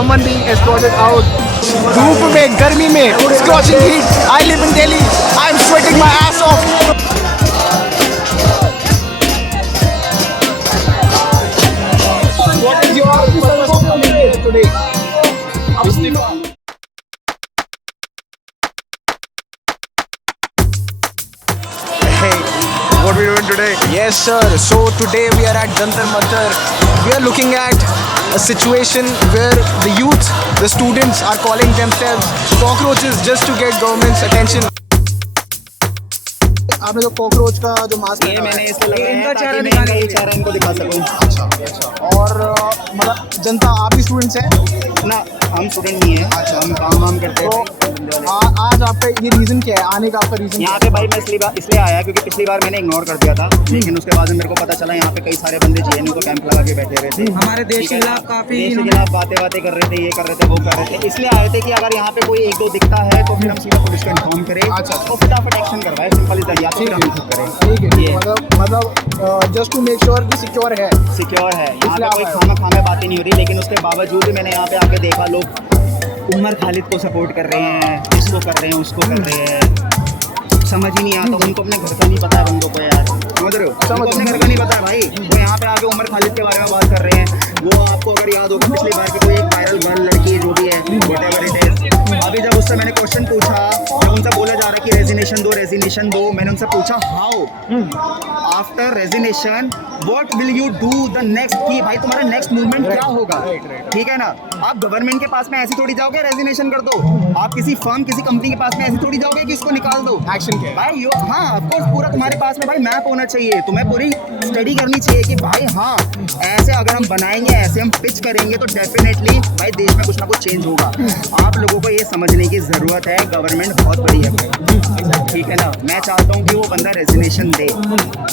someone being escorted out. धूप में, गर्मी में, scorching heat. I live in Delhi. I'm sweating my ass off. What is your purpose of coming here today? Hey, what we doing today? Yes, sir. So today we are at Jantar Mantar. We are looking at a situation where the youth, the students are calling themselves cockroaches just to get government's attention. आपने जो कॉकरोच का जो मास्क ये मैंने इसलिए लगाया है ताकि मैं इनका ये चेहरा इनको दिखा सकूं। अच्छा। और मतलब जनता आप भी स्टूडेंट्स हैं ना, हम स्टूडेंट नहीं हैं। अच्छा, हम काम करते हैं। तो आज आपका ये रीज़न क्या है आने का? आपका रीज़न यहाँ पे भाई मैं इसलिए आया क्योंकि पिछली बार मैंने इग्नोर कर दिया था, लेकिन उसके बाद में मेरे को पता चला यहाँ पे कई सारे बंदे जेएनयू को कैंप लगा के बैठे हुए थे। हमारे देश के खिलाफ काफी देश के खिलाफ बातें कर रहे थे, ये कर रहे थे, वो कर रहे थे। इसलिए आए थे कि अगर यहाँ पे कोई एक दो दिखता है तो फिर हम सीधा पुलिस को इन्फॉर्म करें। अच्छा। तो फटाफट एक्शन करवाए, सिंपल इज दैट। फिर हम खुद करें। ठीक है, मतलब जस्ट टू मेक श्योर कि सिक्योर है। सिक्योर है, यहाँ पे कोई खाना बातें नहीं हो रही, लेकिन उसके बावजूद भी मैंने यहाँ पे आके देखा लोग उमर खालिद को सपोर्ट कर रहे हैं, इसको कर रहे हैं, उसको कर रहे हैं। समझ ही नहीं आता, उनको अपने घर का नहीं पता है बंदों को यार। समझ रहे हो? उनको अपने घर का नहीं पता है भाई। वो यहाँ पे आके उमर खालिद के बारे में बात कर रहे हैं। वो आपको अगर याद होगा पिछली बार की कोई एक वायरल गर्ल लड़की जो भी है, व्हाटएवर इट इज, अभी जब उससे मैंने क्वेश्चन पूछा, जब उनसे बोला जा रहा है कि रेजिग्नेशन दो, मैंने उनसे पूछा how after resignation what will you do the next, कि भाई तुम्हारा नेक्स्ट मूवमेंट क्या होगा? ठीक है ना, आप गवर्नमेंट के पास में ऐसी थोड़ी जाओगे रेजिग्नेशन कर दो। आप किसी फर्म, किसी कंपनी के पास में ऐसी थोड़ी जाओगे कि इसको निकाल दो। एक्शन क्या भाई हाँ, ऑफकोर्स पूरा तुम्हारे पास में भाई मैप होना चाहिए, तुम्हें पूरी स्टडी करनी चाहिए कि भाई हाँ ऐसे अगर हम बनाएंगे, ऐसे हम पिच करेंगे तो डेफिनेटली भाई देश में कुछ ना कुछ चेंज होगा। आप लोगों को ये समझने की ज़रूरत है, गवर्नमेंट बहुत बड़ी है, ठीक है ना। मैं चाहता हूँ कि वो बंदा रेजिग्नेशन दे,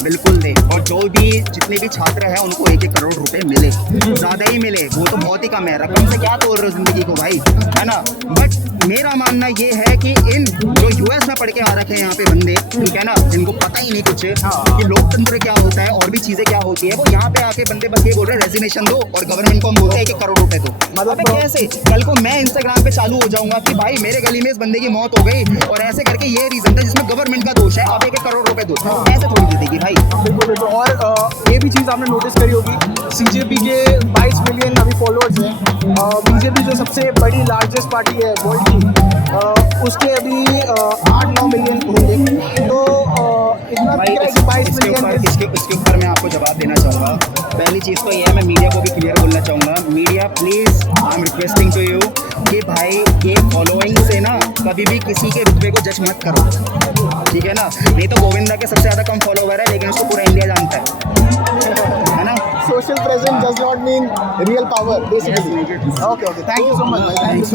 बिल्कुल दे, और जो भी जितने भी छात्र हैं उनको 1-1 करोड़ रुपए मिले, ज़्यादा ही मिले, वो तो बहुत ही कम है। रकम से क्या तोड़ रहे हो ज़िंदगी को भाई, है ना। बट मेरा मानना ये है कि इन जो यूएस में पढ़ के आ रखे हैं यहाँ पे बंदे, ठीक है ना, जिनको पता ही नहीं कुछ कि लोकतंत्र क्या होता है और भी चीज़ें क्या होती है, वो यहाँ पे आके बंदे बस ये बोल रहे हैं रेजिग्नेशन दो और गवर्नमेंट को हम बोलते हैं 1-1 करोड़ रुपए दो। मतलब कैसे कल को मैं इंस्टाग्राम पे चालू हो जाऊंगा कि भाई मेरे गली में इस बंदे की मौत हो गई और ऐसे करके ये रीजन था जिसमें गवर्नमेंट का दोष है, आप 1-1 करोड़ रुपए दो, ऐसे थोड़ी दे देगी भाई। बिल्कुल। और ये भी चीज़ आपने नोटिस करी होगी, सीजेपी के 22 मिलियन अभी फॉलोअर्स हैं। बीजेपी जो सबसे बड़ी लार्जेस्ट पार्टी है वर्ल्ड की, उसके अभी 8-9 मिलियन होंगे। तो इतना भाई 22 मिलियन इसके ऊपर मैं आपको जवाब देना चाहूँगा। पहली चीज़ तो ये है, मैं मीडिया को भी क्लियर बोलना चाहूँगा, media please I am requesting to you कि भाई ये फॉलोइंग से ना कभी भी किसी के रुतबे को जज मत करो, ठीक है ना। नहीं तो गोविंदा के सबसे ज़्यादा कम फॉलोवर है, लेकिन उसको पूरा इंडिया जानता है ना। social presence does not mean real power basically. Okay, thank you so much. Thank you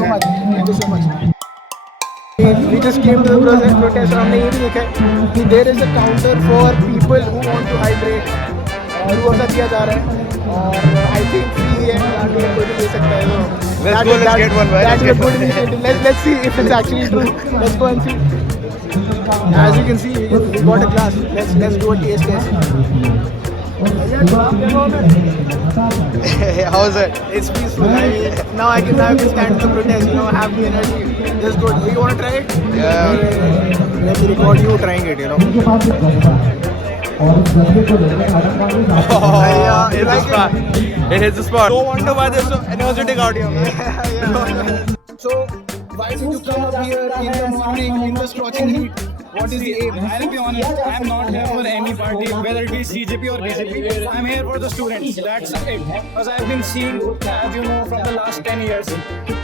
so much. We just came to the protest. हमने ये भी देखा है कि there is a counter for people who want to hydrate, और वो ऐसा दिया जा रहा है, और I think free है, कोई भी ले सकता है। Let's get one. That's a good initiative. Let's see if it's actually true. Let's go and see. As you can see, we got a glass. Let's do a taste test. How's it? It's peaceful. Now I can stand the protest. Have the energy. Just good. You want to try it? Yeah. Let me record you trying it. Oh, Yeah, it hits the spot. It hits the spot. No wonder why they're so energetic out here. Yeah. So why did you come up here in the morning in the scorching heat? What is the aim? I'll be honest, I'm not here for any party, whether it be CJP or BJP. I'm here for the students. That's it. Because I've been seeing, as you know, from the last 10 years,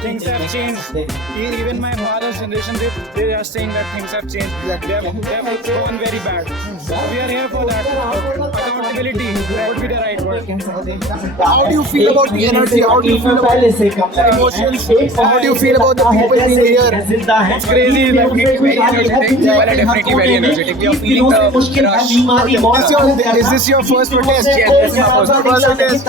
things have changed. Even my father's generation, they are saying that things have changed. They've gone very bad. We are here for that. Accountability would be the right word. How do you feel about the energy? How do you feel about the emotions? How do you feel about the people being here? It's crazy. Definitely very energetic. We are feeling the rush. Is this your first protest? Yes, this is my first protest.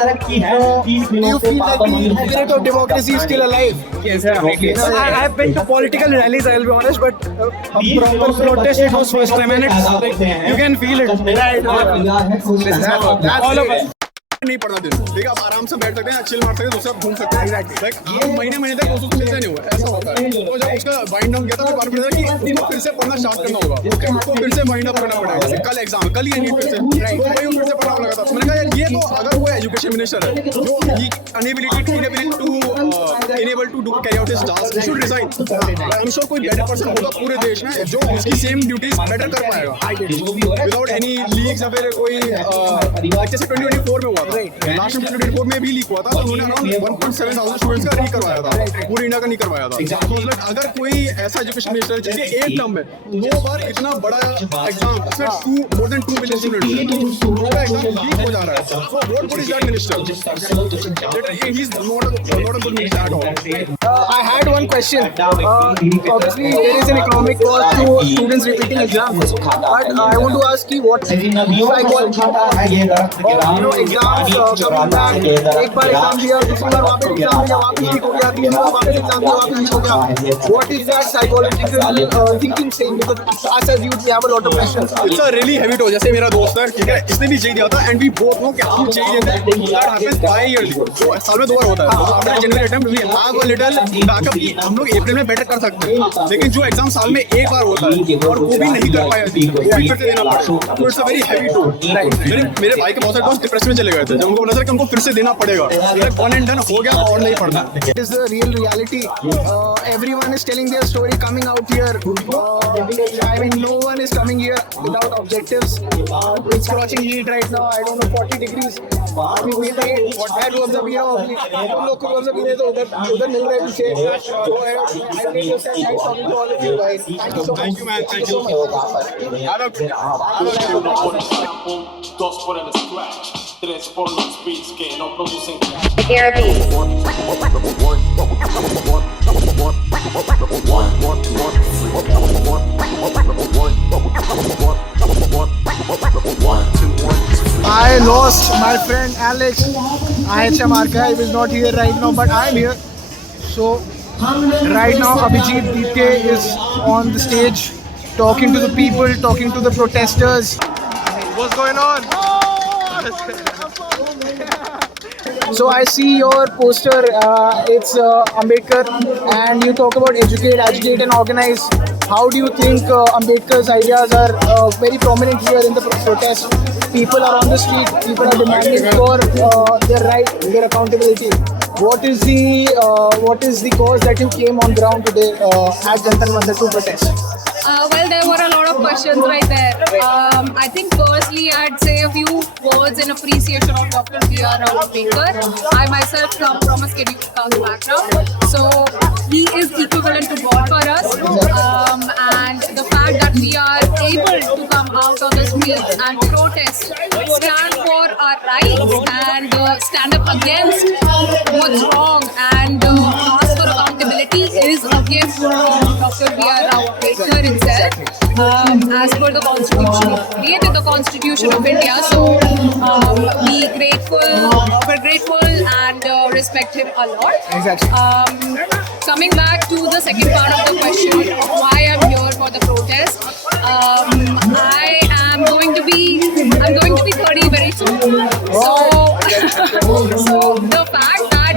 Do you feel like the spirit of democracy is still alive? Yes, definitely. I've been to political rallies, I'll be honest, but a proper protest it was first time, and it's like you can feel it. Right. All of us. नहीं पड़ना दिन, ठीक है, आप आराम से बैठ सकते हैं, चिल मार सकते हैं, दूसरा घूम सकते हैं। लाइक आप महीने तक उसको मिलते नहीं हुआ, ऐसा होता है। तो जब उसका वाइंड डाउन किया था, तो बाद में कि उसको फिर से पढ़ना स्टार्ट करना होगा, उसको फिर से वाइंड अप करना पड़ेगा। जैसे कल एग्जाम, कल ही नहीं फिर से, तो वही फिर से पढ़ना लगा था। मैंने कहा यार ये तो अगर वो एजुकेशन मिनिस्टर है जो unable to do carry out his task, he should resign. I am sure कोई बेटर पर्सन होगा पूरे देश में जो उसकी सेम ड्यूटीज बेटर कर पाएगा विदाउट एनी लीक्स या फिर कोई जैसे 2024 में हुआ था, लास्ट में 2024 में भी लीक हुआ था, तो उन्होंने अराउंड 1.7,000 स्टूडेंट्स का री करवाया था, पूरे इंडिया का नहीं करवाया था। तो अगर कोई ऐसा एजुकेशन मिनिस्टर जिसके एक टर्म में 2 बार इतना बड़ा एग्जाम, उसमें मोर देन 2 मिलियन स्टूडेंट्स, पूरा एग्जाम लीक हो जा रहा है, so what is that minister? He is not a good minister at all. I had one question. Obviously, there is an economic cost to students repeating exams. But I want to ask you what psychology exams coming back. एक बार एग्जाम दिया, दूसरी बार वापस एग्जाम दिया, वापस ठीक हो गया, तीसरी बार वापस एग्जाम दिया, वापस ठीक हो गया. What is that psychological thinking saying? Because us as youth we have a lot of questions. It's a really heavy toll. जैसे मेरा दोस्त है, ठीक है, इसने भी जेई दिया था, and we both know कि हम जेई देते हैं, that happens bi-yearly, तो साल में 2 बार होता है. तो after January attempt we have a little backup कि हम लोग अप्रैल में बेटर कर सकते हैं, लेकिन जो एग्जाम साल में एक बार होता है और वो भी नहीं कर पाया, फिर से देना पड़ेगा, तो it's a very heavy toll. मेरे भाई के बहुत सारे दोस्त डिप्रेशन में चले गए थे जब उनको पता चला कि उनको फिर से देना पड़ेगा, वन एंड डन हो गया और नहीं पड़ना. It is the real reality. Everyone is telling their story coming out here. I mean, no one is coming here without objectives. It's scorching heat right now. I don't know, 40 degrees. अभी वही था कि मैं रोज़ अभी हम लोग को रोज़ अभी नहीं तो उधर मिल रहे पीछे. I think it's nice talking to all of you guys. Thank you so much. Thank you, man. Thank you. Dos por el scratch, 3 por los beats que no producen I lost my friend Alex IHM Archive is not here right now, but I'm here. So right now Abhijit Dite is on the stage talking to the people, talking to the protesters. What's going on? So I see your poster, it's Ambedkar, and you talk about educate, agitate and organize. How do you think Ambedkar's ideas are very prominent here in the protest? People are on the street, people are demanding for their right, their accountability. What is the cause that you came on ground today at Jantar Mandir to protest? Well, there were a lot of questions right there. I think firstly, I'd say a few words in appreciation of Dr. B.R. Ambedkar. I myself come from a scheduled caste background, so he is equivalent to God for us. And the fact that we are able to come out on the street and protest, stand for our rights and stand up against what's wrong and ask for accountability is a gift from Dr. B.R. Ambedkar himself. As per the Constitution, he created the Constitution of India, so we're grateful and respect him a lot. Exactly. Coming back to the second part of the question of why I'm here for the protest, I'm going to be 30 very soon. So the fact that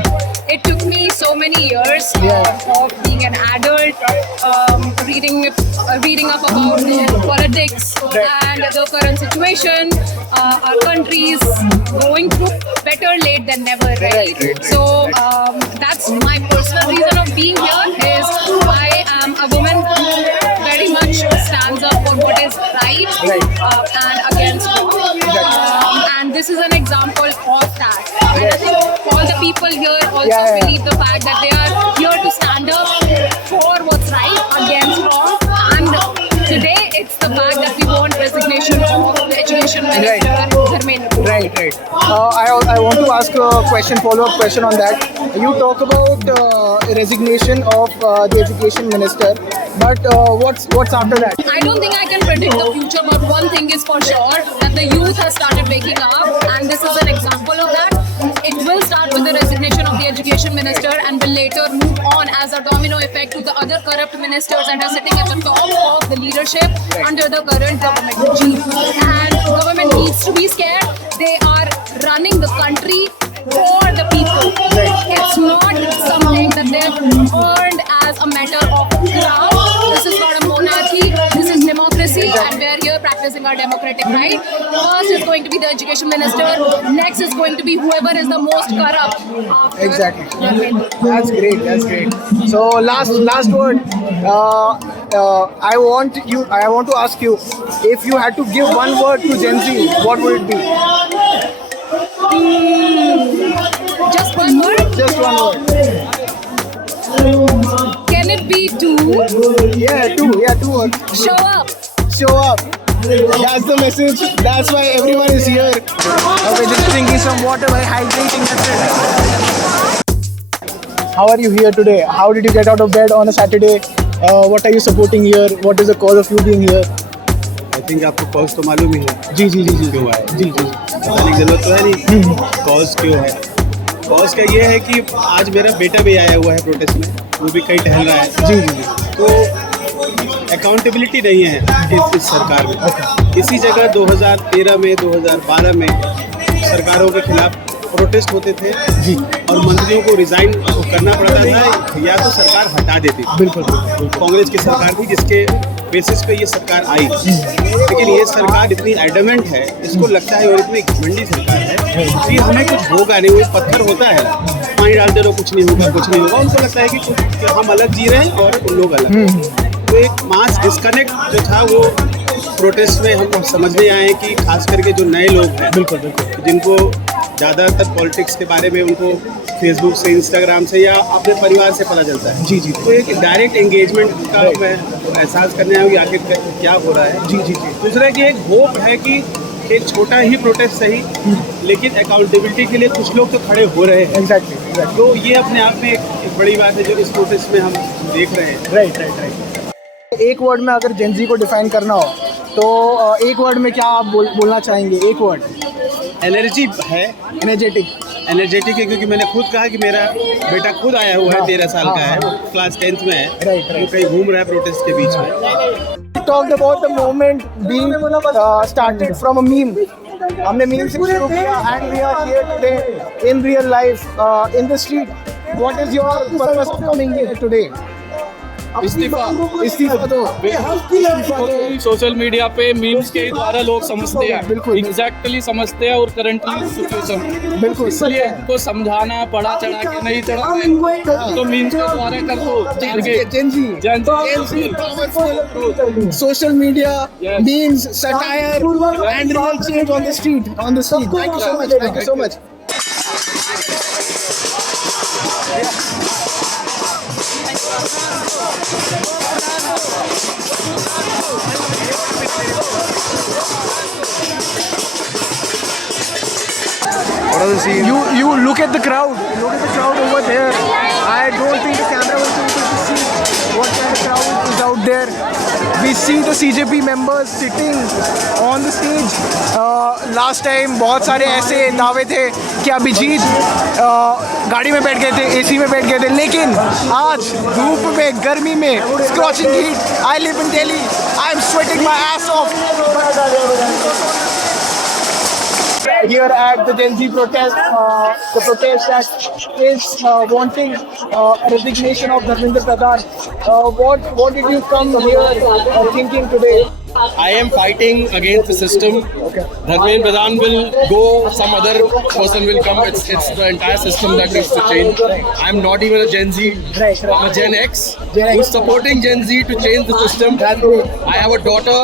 it took me so many years of being an adult, reading up about politics and the current situation, our country is going through, better late than never, right? So that's my personal reason of being here is I am a woman who very much stands up for what is right and against wrong. And this is an example of that. And I think all the people here also believe the fact that they are here to stand up for what's right against wrong. And today it's the fact that we want resignation of the education minister, Dharmendra. Right. I want to ask a follow-up question on that. You talk about resignation of the education minister, but what's after that? I don't think I can predict the future, but one thing is for sure that the youth has started waking up, and this is an example of that. It will start with the resignation of the education minister and will later move on as a domino effect to the other corrupt ministers that are sitting at the top of the leadership under the current government regime. And government needs to be scared. They are running the country for the people. It's not something that they've earned as a matter of crown. This is not a monarchy. This is democracy, and we're here practicing our democratic right. First is going to be the education minister. Next is going to be whoever is the most corrupt. After Exactly. Dharmendra. That's great. That's great. So last word. I want to ask you, if you had to give one word to Gen Z, what would it be? Just one word. Just one word. Can it be two? Yeah, two words. Show up. Show up. That's the message. That's why everyone is here. Okay, just drinking some water by hydrating. That's it. How are you here today? How did you get out of bed on a Saturday? What are you supporting here? What is the cause of you being here? I think आपको कॉज तो मालूम ही है जी जी जी जी क्यों आए जी जी बताने की जरूरत तो है नहीं कॉज क्यों है कॉज का ये है कि आज मेरा बेटा भी आया हुआ है प्रोटेस्ट में वो भी कहीं टहल रहा है जी जी तो अकाउंटेबिलिटी नहीं है इस सरकार में इसी जगह 2013 में 2012 में सरकारों के खिलाफ प्रोटेस्ट होते थे जी और मंत्रियों को रिजाइन करना पड़ता था या तो सरकार हटा देती थी बिल्कुल कांग्रेस की सरकार थी जिसके बेसिस पे ये सरकार आई लेकिन ये सरकार इतनी एडमेंट है इसको लगता है और इतनी घमंडी सरकार है कि हमें कुछ होगा नहीं वो पत्थर होता है पानी डालते रहो कुछ नहीं होगा उनको लगता है कि हम अलग जी रहे हैं और उन लोग अलग तो एक मास डिस्कनेक्ट जो था वो प्रोटेस्ट में हम समझने आए कि खास करके जो नए लोग हैं बिल्कुल बिल्कुल जिनको ज़्यादातर पॉलिटिक्स के बारे में उनको फेसबुक से इंस्टाग्राम से या अपने परिवार से पता चलता है जी जी तो एक डायरेक्ट एंगेजमेंट का मैं एहसास करने आया कि आखिर क्या हो रहा है जी जी जी दूसरा कि एक होप है कि एक छोटा ही प्रोटेस्ट सही लेकिन अकाउंटेबिलिटी के लिए कुछ लोग तो खड़े हो रहे हैं एग्जैक्टली तो ये अपने आप में एक बड़ी बात है जो इस प्रोटेस्ट में हम देख रहे हैं राइट एक वर्ड में अगर जेन जी को डिफाइन करना हो तो एक वर्ड में क्या आप बोलना चाहेंगे एक वर्ड एनर्जी है एनर्जेटिक है क्योंकि मैंने खुद कहा कि मेरा बेटा खुद आया हुआ है 13 साल का है वो क्लास 10th में है वो कहीं घूम रहा है प्रोटेस्ट के बीच में talked about the movement being started from a meme. हमने meme से शुरू किया and we are here today in real life in the street. What is your purpose of coming here today? इस्तीफा दो सोशल मीडिया पे मीम्स के द्वारा लोग समझते हैं बिल्कुल। एग्जैक्टली समझते हैं और करंटली सिचुएशन बिल्कुल इसलिए इनको समझाना पढ़ा चढ़ा के नहीं चढ़ा तो मीम्स के द्वारा कर दो social media Yes. memes satire and real change on the street thank you so much You look at the crowd over there. I don't think the camera will be able to see what kind of crowd is out there. We see the CJP members sitting on the stage. Last time बहुत सारे ऐसे दावे थे कि अभिजीत गाड़ी में बैठ गए थे AC में बैठ गए थे लेकिन आज धूप में गर्मी में scorching heat I live in Delhi. I am sweating my ass off. Here at the Gen Z protest, the protest that is wanting resignation of Dharmendra Pradhan. What did you come here thinking today? I am fighting against the system. Dharmendra Pradhan will go, some other person will come. It's the entire system that needs to change. I'm not even a Gen Z. I'm a Gen X who's supporting Gen Z to change the system. I have a daughter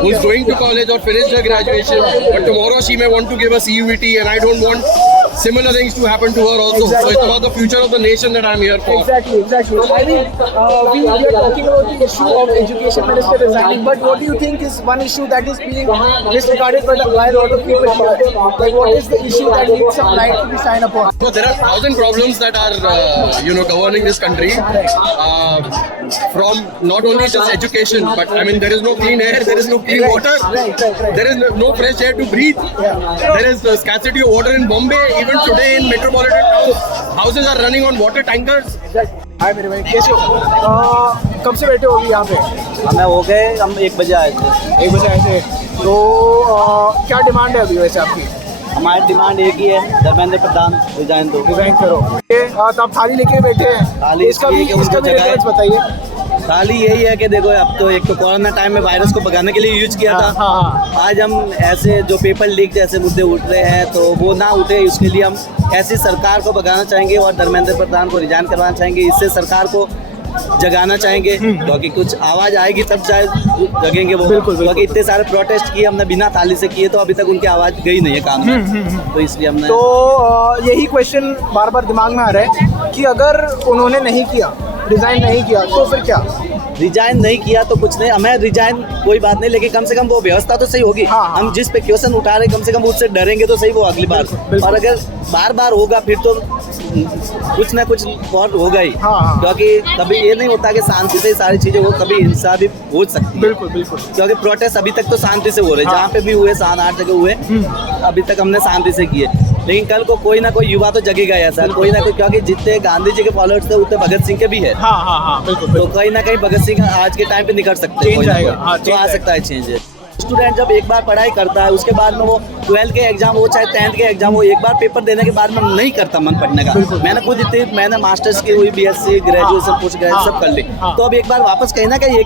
who's going to college or finished her graduation, but tomorrow she may want to give a CUET, and I don't want similar things to happen to her also. So it's about the future of the nation that I'm here for. Exactly. I mean, we are talking about the issue of education minister resigning, but what do you think is one issue that is being disregarded by a lot of people here? Like, what is the issue that needs some light to be shined upon? So there are 1,000 problems that are, governing this country. From not only just education, but I mean, there is no clean air, there is no clean water, there is no fresh air to breathe. There is scarcity of water in Bombay. Even today in metropolitan towns, houses are running on water tankers. हाय मेरे भाई कैसे हो कब से बैठे हो अभी यहाँ पे हमें हो गए हम 1 बजे आए थे 1 बजे आए थे तो क्या डिमांड है अभी वैसे आपकी हमारी डिमांड एक ही है, धर्मेंद्र प्रधान रिजाइन दो। डिजाइन करो। ये तो आप थाली लेके बैठे हैं, थाली इसका भी इसकी इसका भी जगह है। रेफरेंस बताइए। खाली यही है कि देखो अब तो एक तो कोरोना टाइम में वायरस को भगाने के लिए यूज किया था। हाँ। आज हम ऐसे जो पेपर लीक जैसे मुद्दे उठ रहे हैं तो वो ना उठे, उसके लिए हम ऐसी सरकार को भगाना चाहेंगे और धर्मेंद्र प्रधान को रिजाइन करवाना चाहेंगे। इससे सरकार को जगाना चाहेंगे, क्योंकि कुछ आवाज़ आएगी तब शायद जगेंगे वो। बिल्कुल। क्योंकि इतने सारे प्रोटेस्ट किए हमने बिना थाली से किए, तो अभी तक उनकी आवाज़ गई नहीं है कान में। तो इसलिए हमने यही क्वेश्चन बार बार दिमाग में आ रहा है कि अगर उन्होंने नहीं किया, रिजाइन नहीं किया, तो फिर क्या? रिजाइन नहीं किया तो कुछ नहीं, हमें रिजाइन कोई बात नहीं, लेकिन कम से कम वो व्यवस्था तो सही होगी। हाँ। हम जिस पे क्वेश्चन उठा रहे कम से कम उससे डरेंगे तो सही वो अगली बार। और अगर बार बार होगा फिर तो कुछ ना कुछ और होगा ही। हाँ। क्योंकि कभी ये नहीं होता कि शांति से ही सारी चीजें हो, कभी हिंसा भी हो सकती है। बिल्कुल बिल्कुल। क्योंकि प्रोटेस्ट अभी तक तो शांति से हो रहे हैं। जहाँ पे भी हुए 7-8 जगह हुए, अभी तक हमने शांति से किए। लेकिन कल को कोई ना कोई युवा तो जगेगा ऐसा, कोई ना कोई, क्योंकि जितने गांधी जी के फॉलोअर्स थे उतने भगत सिंह के भी है। हाँ बिल्कुल। तो कहीं ना कहीं भगत सिंह आज के टाइम पे निकल सकते हैं, चेंज आएगा। हाँ, तो आ सकता है चेंज। स्टूडेंट जब एक बार पढ़ाई करता है उसके बाद में वो 12th के एग्जाम हो चाहे 10th के एग्जाम हो, एक बार पेपर देने के बाद में नहीं करता मन पढ़ने का। मैंने खुद मैंने मास्टर्स की हुई, BSc ग्रेजुएशन पोस्ट ग्रेजुएशन सब कर ली। तो अब एक बार वापस कहीं ना कहीं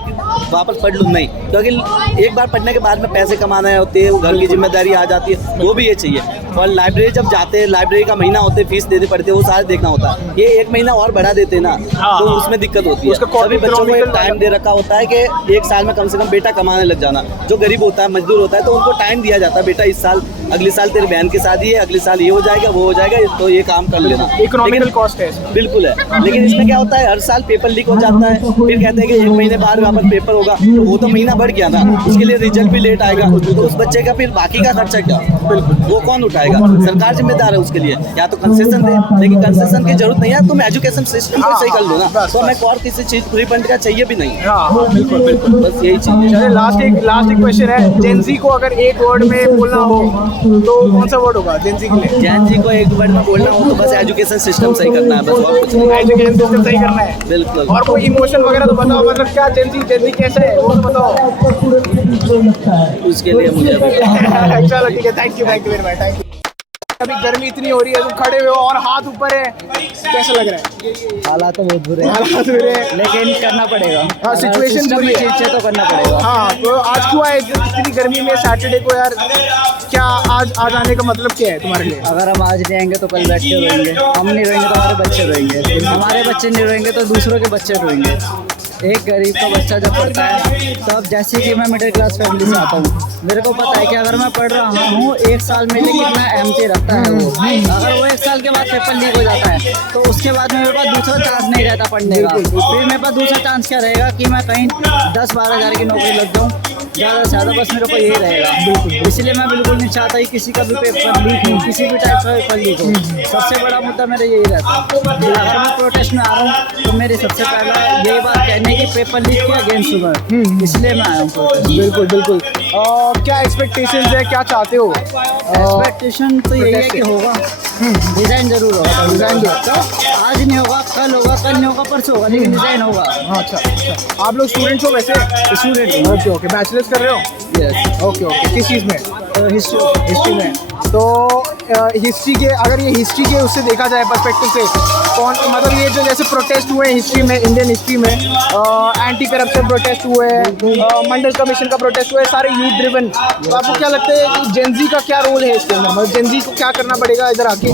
वापस पढ़ लूँ नहीं, क्योंकि एक बार पढ़ने के बाद में पैसे कमाने होते हैं, घर की जिम्मेदारी आ जाती है, वो भी ये चाहिए। और लाइब्रेरी जब जाते हैं, लाइब्रेरी का महीना होते फीस देनी पड़ती है, वो सारे देखना होता है। ये 1 महीना और बढ़ा देते हैं ना, तो उसमें दिक्कत होती है। सभी बच्चों को एक टाइम दे रखा होता है कि 1 साल में कम से कम बेटा कमाने लग जाना। जो गरीब होता है, मजदूर होता है, तो उनको टाइम दिया जाता है, बेटा इस साल, अगले साल तेरी बहन की शादी है, अगले साल ये हो जाएगा वो हो जाएगा, तो ये काम कर लेना। इकोनॉमिकल कॉस्ट है इसमें। बिल्कुल है। लेकिन इसमें क्या होता है, हर साल पेपर लीक हो जाता है, फिर कहते हैं कि 1 महीने बाद वापस पेपर होगा, तो वो तो महीना बढ़ गया ना, उसके लिए रिजल्ट भी लेट आएगा, तो उस बच्चे का फिर बाकी का खर्चा क्या, वो कौन उठाएगा? सरकार जिम्मेदार है उसके लिए। या तो कंसेशन दे, लेकिन कंसेशन की जरूरत नहीं है, तुम एजुकेशन सिस्टम को सही कर लो ना, तो हमें और किसी चीज फ्री फंड का चाहिए भी नहीं। बिल्कुल बिल्कुल। बस यही चीज है। लास्ट एक क्वेश्चन है, जेनजी को अगर एक वर्ड में बोलना हो तो कौन सा वर्ड होगा जेनजी के लिए? जेनजी को एक वर्ड में बोलना हो तो बस एजुकेशन सिस्टम सही करना है, बस और कुछ नहीं। एजुकेशन सिस्टम सही करना है। बिल्कुल। और कोई इमोशन वगैरह तो बताओ, मतलब क्या जेनजी कैसे है वो तो बताओ। उसके लिए मुझे चलो ठीक है, thank you very much, thank you. अभी गर्मी इतनी हो रही है, तुम खड़े हुए हो और हाथ ऊपर है, कैसा लग रहा है? हालात तो बहुत बुरे हालात बुरे हैं, लेकिन करना पड़ेगा। हाँ, सिचुएशन बुरी है, तो करना पड़ेगा। हाँ, तो आज क्यों आए इतनी गर्मी में सैटरडे को यार? क्या आज आने का मतलब क्या है तुम्हारे लिए? अगर हम आज नहीं आएंगे तो कल बैठ के रोएंगे, हम नहीं रोएंगे तो हमारे बच्चे रोएंगे, हमारे बच्चे नहीं रोएंगे तो दूसरों के बच्चे रोएंगे। एक गरीब का बच्चा जब पढ़ता है, तब जैसे कि मैं मिडिल क्लास फैमिली से आता हूँ, मेरे को पता है कि अगर मैं पढ़ रहा हूँ 1 साल में कितना अहमियत रखता है वो। अगर वो 1 साल के बाद पेपर लीक हो जाता है तो उसके बाद मेरे पास दूसरा चांस नहीं रहता पढ़ने का। फिर मेरे पास दूसरा चांस क्या रहेगा कि मैं कहीं 10-12 हज़ार की नौकरी लग जाऊँ, ज़्यादा से ज़्यादा, बस मेरे को यही रहेगा। इसलिए मैं बिल्कुल नहीं चाहता कि किसी का भी पेपर लीक हो, किसी भी टाइप का पेपर लीक हो। सबसे बड़ा मुद्दा मेरा यही रहता है। अगर मैं प्रोटेस्ट में आ रहा हूँ तो मेरी सबसे पहला यही बात कहने की पेपर लीक के अगेंस्ट हूँ, इसलिए मैं आया हूँ। बिल्कुल बिल्कुल। क्या एक्सपेक्टेशंस है, क्या चाहते हो? एक्सपेक्टेशन तो यही है कि होगा, डिज़ाइन जरूर होगा। डिज़ाइन जो आज नहीं होगा, कल होगा, कल नहीं होगा, परसों होगा, लेकिन डिज़ाइन होगा। अच्छा। आप लोग स्टूडेंट्स हो वैसे? स्टूडेंट। ओके, बैचलर्स कर रहे हो? यस। ओके, किस चीज़ में? हिस्ट्री में। तो हिस्ट्री के, अगर ये हिस्ट्री के उससे देखा जाए पर्सपेक्टिव से, कौन मतलब ये जो जैसे प्रोटेस्ट हुए हिस्ट्री में, इंडियन हिस्ट्री में एंटी करप्शन प्रोटेस्ट हुए, मंडल कमीशन का प्रोटेस्ट हुए, सारे यूथ ड्रिवन, तो आपको क्या लगता है कि जेनजी का क्या रोल है इसके अंदर? मतलब जेनजी को क्या करना पड़ेगा इधर आके?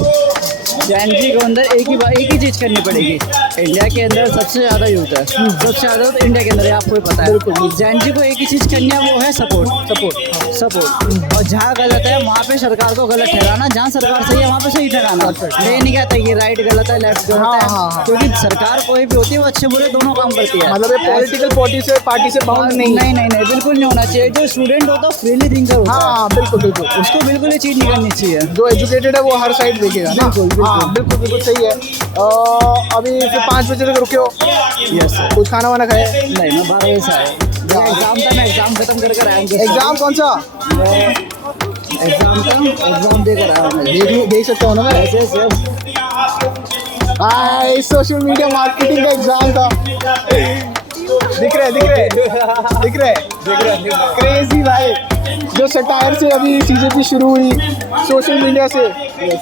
जेनजी के अंदर एक ही चीज़ करनी पड़ेगी। इंडिया के अंदर सबसे ज़्यादा यूथ है, सबसे ज़्यादा तो इंडिया के अंदर है, आपको भी पता है। बिल्कुल। जेनजी को एक ही चीज़ करनी है, वो है सपोर्ट। और जहाँ गलत है वहाँ पे सरकार को गलत ठहराना, जहाँ सरकार सही है वहाँ पे सही ठहराना। ये नहीं कहता कि राइट गलत है, लेफ्ट गलत है, क्योंकि सरकार कोई भी होती है वो अच्छे बुरे दोनों काम करती है। मतलब ये पॉलिटिकल पार्टी से बाउंड नहीं? नहीं, बिल्कुल नहीं होना चाहिए। जो स्टूडेंट होता है फ्रीली थिंकर होता है। हाँ, बिल्कुल। उसको बिल्कुल ये चीज़ नहीं करनी चाहिए। जो एजुकेटेड है वो हर साइड देखेगा। बिल्कुल सही है। अभी फिर 5 बजे तक रुके हो? Yes sir. कुछ खाना वाना खाए? नहीं, मैं 12 बजे से आया। एग्जाम था, मैं एग्जाम खत्म कर आया हूँ। एग्जाम कौन सा? एग्जाम देकर आया हूँ। देख सकते हो ना मैं? हाय, सोशल मीडिया मार्केटिंग का एग्जाम था। दिख रहे क्रेजी भाई। जो सटायर से अभी सीजेपी शुरू हुई सोशल मीडिया से,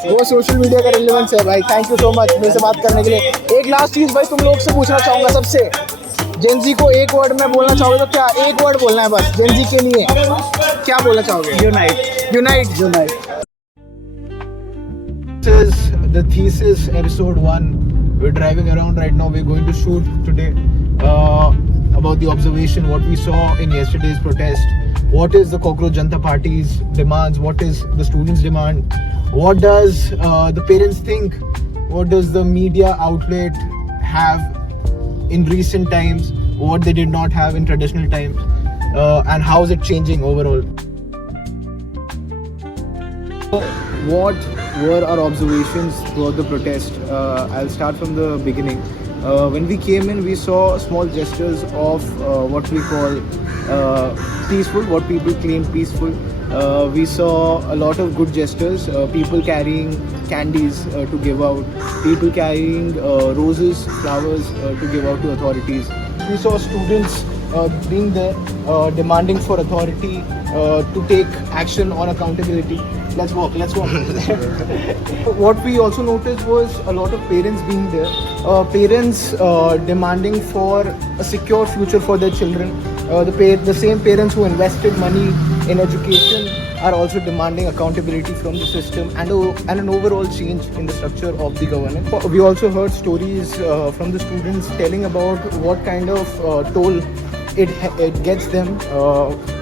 वो सोशल मीडिया का रिलेवेंस है भाई। थैंक यू सो मच मेरे से बात करने के लिए। एक लास्ट चीज़ भाई तुम लोग से पूछना चाहूँगा, सबसे जेनजी को एक वर्ड में बोलना चाहोगे तो क्या, एक वर्ड बोलना है बस जेनजी के लिए, क्या बोलना चाहोगे? Unite. Unite. Unite. This is the thesis episode 1. We're driving around right now. We're going to shoot today about the observation, what we saw in yesterday's protest. What is the Cockroach Janata Party's demands? What is the students' demand? What does the parents think? What does the media outlet have in recent times? What they did not have in traditional times? And how is it changing overall? What were our observations throughout the protest? I'll start from the beginning. When we came in, we saw small gestures of what we call peaceful, what people claim peaceful. We saw a lot of good gestures, people carrying candies to give out, people carrying roses, flowers to give out to authorities. We saw students being there, demanding for authority to take action on accountability. Let's walk. What we also noticed was a lot of parents being there, parents demanding for a secure future for their children. The same parents who invested money in education are also demanding accountability from the system and an overall change in the structure of the governance. We also heard stories from the students telling about what kind of toll it gets them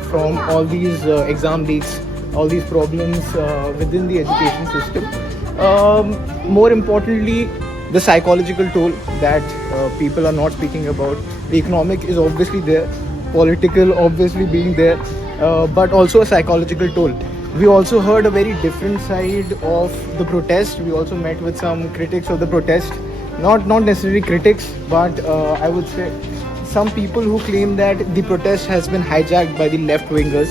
from all these exam leaks, all these problems within the education system. More importantly, the psychological toll that people are not speaking about. The economic is obviously there, political obviously being there, but also a psychological toll. We also heard a very different side of the protest. We also met with some critics of the protest. Not necessarily critics, but I would say some people who claim that the protest has been hijacked by the left-wingers,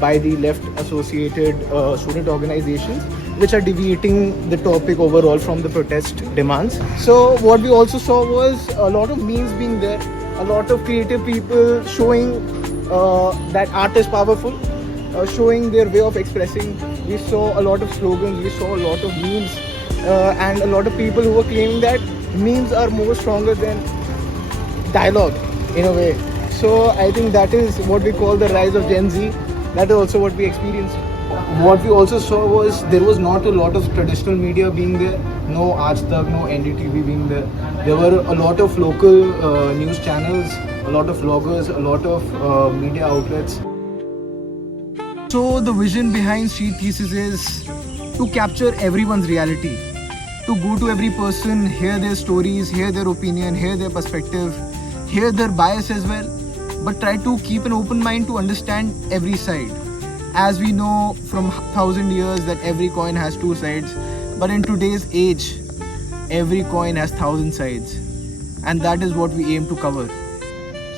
by the left-associated student organizations, which are deviating the topic overall from the protest demands. So what we also saw was a lot of memes being there, a lot of creative people showing that art is powerful, showing their way of expressing. We saw a lot of slogans, we saw a lot of memes, and a lot of people who were claiming that memes are more stronger than dialogue in a way. So I think that is what we call the rise of Gen Z. That is also what we experienced. What we also saw was there was not a lot of traditional media being there. No Aaj Tak, no NDTV being there. There were a lot of local news channels, a lot of vloggers, a lot of media outlets. So the vision behind Street Thesis is to capture everyone's reality, to go to every person, hear their stories, hear their opinion, hear their perspective, hear their bias as well, but try to keep an open mind to understand every side. As we know from 1,000 years that every coin has two sides, but in today's age, every coin has 1,000 sides, and that is what we aim to cover.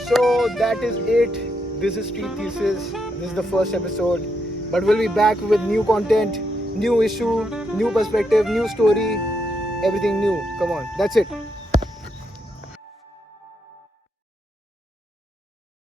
So that is it. This is Street Thesis. This is the first episode, but we'll be back with new content, new issue, new perspective, new story, everything new. Come on, that's it.